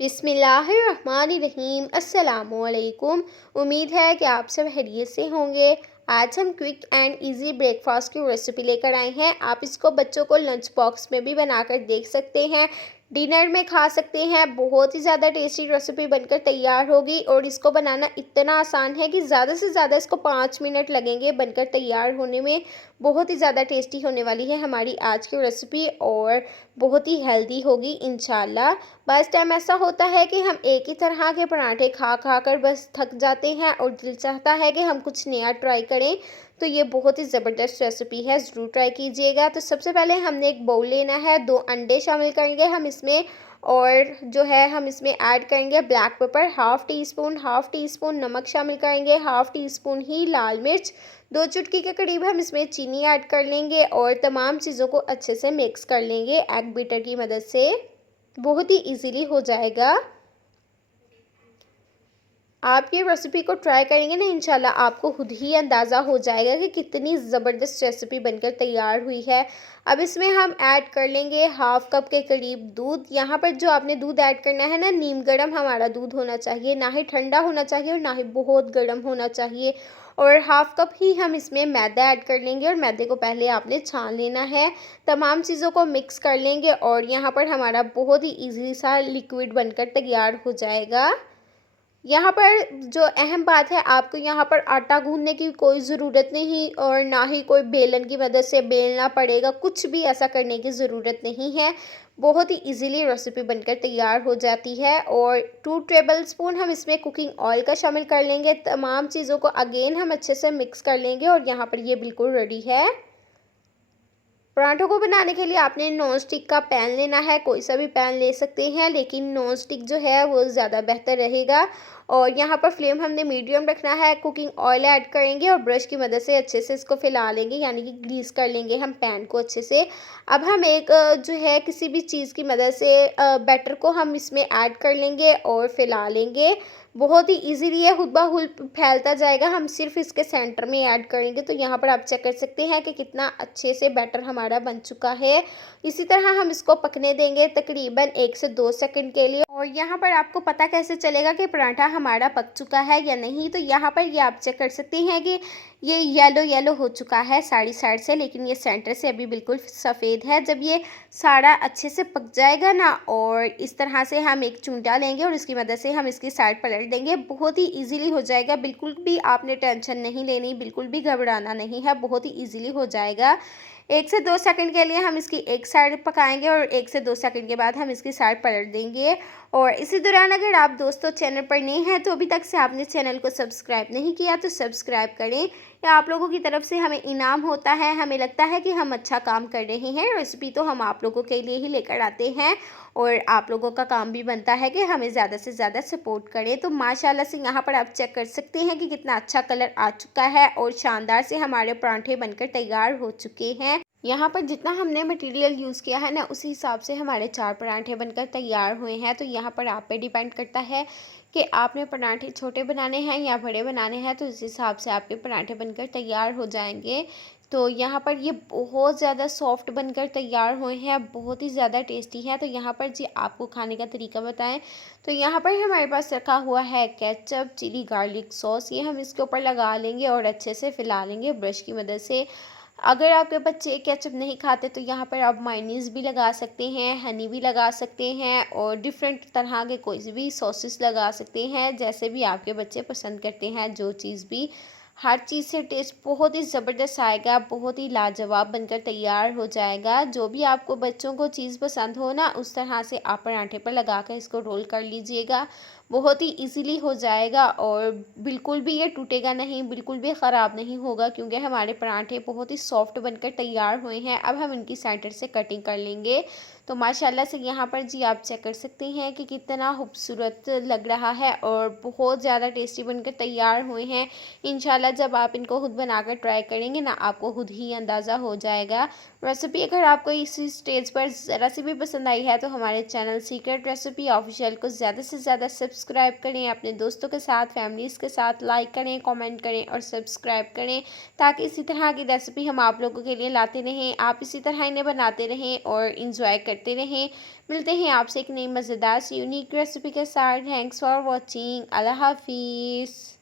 बिस्मिल्लाहिर्रहमानिर्रहीम अस्सलामुअलैकुम। उम्मीद है कि आप सब खैरियत से होंगे। आज हम क्विक एंड इजी ब्रेकफास्ट की रेसिपी लेकर आए हैं। आप इसको बच्चों को लंच बॉक्स में भी बनाकर देख सकते हैं, डिनर में खा सकते हैं। बहुत ही ज़्यादा टेस्टी रेसिपी बनकर तैयार होगी और इसको बनाना इतना आसान है कि ज़्यादा से ज़्यादा इसको 5 मिनट लगेंगे बनकर तैयार होने में। बहुत ही ज़्यादा टेस्टी होने वाली है हमारी आज की रेसिपी और बहुत ही हेल्दी होगी इंशाल्लाह। बस टाइम ऐसा होता है कि हम एक ही तरह के पराठे खा खा कर बस थक जाते हैं और दिल चाहता है कि हम कुछ नया ट्राई करें। तो ये बहुत ही ज़बरदस्त रेसिपी है, ज़रूर ट्राई कीजिएगा। तो सबसे पहले हमने एक बाउल लेना है, 2 अंडे शामिल करेंगे हम इसमें। और जो है हम इसमें ऐड करेंगे black pepper half tea spoon नमक शामिल करेंगे, हाफ़ टी स्पून ही लाल मिर्च, 2 चुटकी के करीब हम इसमें चीनी ऐड कर लेंगे और तमाम चीज़ों को अच्छे से मिक्स कर लेंगे एग बीटर की मदद से। बहुत ही इजीली हो जाएगा। आप ये रेसिपी को ट्राई करेंगे ना, इंशाल्लाह आपको खुद ही अंदाज़ा हो जाएगा कि कितनी ज़बरदस्त रेसिपी बनकर तैयार हुई है। अब इसमें हम ऐड कर लेंगे हाफ़ कप के करीब दूध। यहाँ पर जो आपने दूध ऐड करना है ना, नीम गर्म हमारा दूध होना चाहिए, ना ही ठंडा होना चाहिए और ना ही बहुत गर्म होना चाहिए। और हाफ़ कप ही हम इसमें मैदा ऐड कर लेंगे और मैदे को पहले आपने छान लेना है। तमाम चीज़ों को मिक्स कर लेंगे और यहाँ पर हमारा बहुत ही ईज़ी सा लिक्विड बनकर तैयार हो जाएगा। यहाँ पर जो अहम बात है, आपको यहाँ पर आटा गूँथने की कोई ज़रूरत नहीं और ना ही कोई बेलन की मदद से बेलना पड़ेगा, कुछ भी ऐसा करने की ज़रूरत नहीं है। बहुत ही इजीली रेसिपी बनकर तैयार हो जाती है। और 2 टेबलस्पून हम इसमें कुकिंग ऑयल का शामिल कर लेंगे। तमाम चीज़ों को अगेन हम अच्छे से मिक्स कर लेंगे और यहाँ पर ये बिल्कुल रेडी है। पराठों को बनाने के लिए आपने नॉन स्टिक का पैन लेना है, कोई सा भी पैन ले सकते हैं, लेकिन नॉन स्टिक जो है वो ज़्यादा बेहतर रहेगा। और यहाँ पर फ्लेम हमने मीडियम रखना है। कुकिंग ऑयल ऐड करेंगे और ब्रश की मदद से अच्छे से इसको फैला लेंगे, यानी कि ग्रीस कर लेंगे हम पैन को अच्छे से। अब हम एक जो है किसी भी चीज़ की मदद से बैटर को हम इसमें ऐड कर लेंगे और फैला लेंगे। बहुत ही इजीली ये खुद ब खुद फैलता जाएगा, हम सिर्फ इसके सेंटर में ऐड करेंगे। तो यहाँ पर आप चेक कर सकते हैं कि कितना अच्छे से बैटर हमारा बन चुका है। इसी तरह हम इसको पकने देंगे तकरीबन 1 से 2 सेकंड के लिए। और यहाँ पर आपको पता कैसे चलेगा कि पराठा हमारा पक चुका है या नहीं, तो यहाँ पर ये आप चेक कर सकते हैं कि ये येलो येलो हो चुका है सारी साइड से, लेकिन ये सेंटर से अभी बिल्कुल सफ़ेद है। जब ये सारा अच्छे से पक जाएगा ना, और इस तरह से हम एक चूंटा लेंगे और इसकी मदद से हम इसकी साइड पलट देंगे, बहुत ही इजीली हो जाएगा। बिल्कुल भी आपने टेंशन नहीं लेनी, बिल्कुल भी घबराना नहीं है, बहुत ही इजीली हो जाएगा। 1 से 2 सेकंड के लिए हम इसकी एक साइड पकाएंगे और 1 से 2 सेकंड के बाद हम इसकी साइड पलट देंगे। और इसी दौरान अगर आप दोस्तों चैनल पर नए हैं तो अभी तक से आपने चैनल को सब्सक्राइब नहीं किया तो सब्सक्राइब करें। या आप लोगों की तरफ से हमें इनाम होता है, हमें लगता है कि हम अच्छा काम कर रहे हैं। रेसिपी तो हम आप लोगों के लिए ही लेकर आते हैं और आप लोगों का काम भी बनता है कि हमें ज़्यादा से ज़्यादा सपोर्ट करें। तो माशाल्लाह से यहाँ पर आप चेक कर सकते हैं कि कितना अच्छा कलर आ चुका है और शानदार से हमारे पराठे बनकर तैयार हो चुके हैं। यहाँ पर जितना हमने मटेरियल यूज़ किया है ना, उसी हिसाब से हमारे 4 पराठे बनकर तैयार हुए हैं। तो यहाँ पर आप पे डिपेंड करता है कि आपने पराठे छोटे बनाने हैं या बड़े बनाने हैं, तो इस हिसाब से आपके पराठे बनकर तैयार हो जाएंगे। तो यहाँ पर ये बहुत ज़्यादा सॉफ्ट बनकर तैयार हुए हैं, बहुत ही ज़्यादा टेस्टी है। तो यहाँ पर जी आपको खाने का तरीका बताएं, तो यहाँ पर हमारे पास रखा हुआ है केचप चिली गार्लिक सॉस, ये हम इसके ऊपर लगा लेंगे और अच्छे से फैला लेंगे ब्रश की मदद से। अगर आपके बच्चे केचप नहीं खाते तो यहाँ पर आप मायोनीज़ भी लगा सकते हैं, हनी भी लगा सकते हैं और डिफरेंट तरह के कोई भी सॉसेस लगा सकते हैं, जैसे भी आपके बच्चे पसंद करते हैं। जो चीज़ भी, हर चीज़ से टेस्ट बहुत ही ज़बरदस्त आएगा, बहुत ही लाजवाब बनकर तैयार हो जाएगा। जो भी आपको बच्चों को चीज़ पसंद हो ना, उस तरह से आप पराठे पर लगा कर इसको रोल कर लीजिएगा, बहुत ही इजीली हो जाएगा और बिल्कुल भी ये टूटेगा नहीं, बिल्कुल भी ख़राब नहीं होगा, क्योंकि हमारे पराठे बहुत ही सॉफ्ट बनकर तैयार हुए हैं। अब हम इनकी सेंटर से कटिंग कर लेंगे। तो माशाल्लाह से यहाँ पर जी आप चेक कर सकते हैं कि कितना खूबसूरत लग रहा है और बहुत ज़्यादा टेस्टी बनकर तैयार हुए हैं। इंशाल्लाह जब आप इनको खुद बनाकर ट्राई करेंगे ना, आपको खुद ही अंदाज़ा हो जाएगा। रेसिपी अगर आपको इसी स्टेज पर ज़रा सी भी पसंद आई है तो हमारे चैनल सीक्रेट रेसिपी ऑफिशियल को ज़्यादा से ज़्यादा सब्सक्राइब करें, अपने दोस्तों के साथ फैमिलीज़ के साथ लाइक करें, कमेंट करें और सब्सक्राइब करें, ताकि इसी तरह की रेसिपी हम आप लोगों के लिए लाते रहें, आप इसी तरह इन्हें बनाते रहें और इंजॉय करते करते रहें। मिलते हैं आपसे एक नई मज़ेदार सी यूनिक रेसिपी के साथ। Thanks for watching. अल्लाह हाफिज़।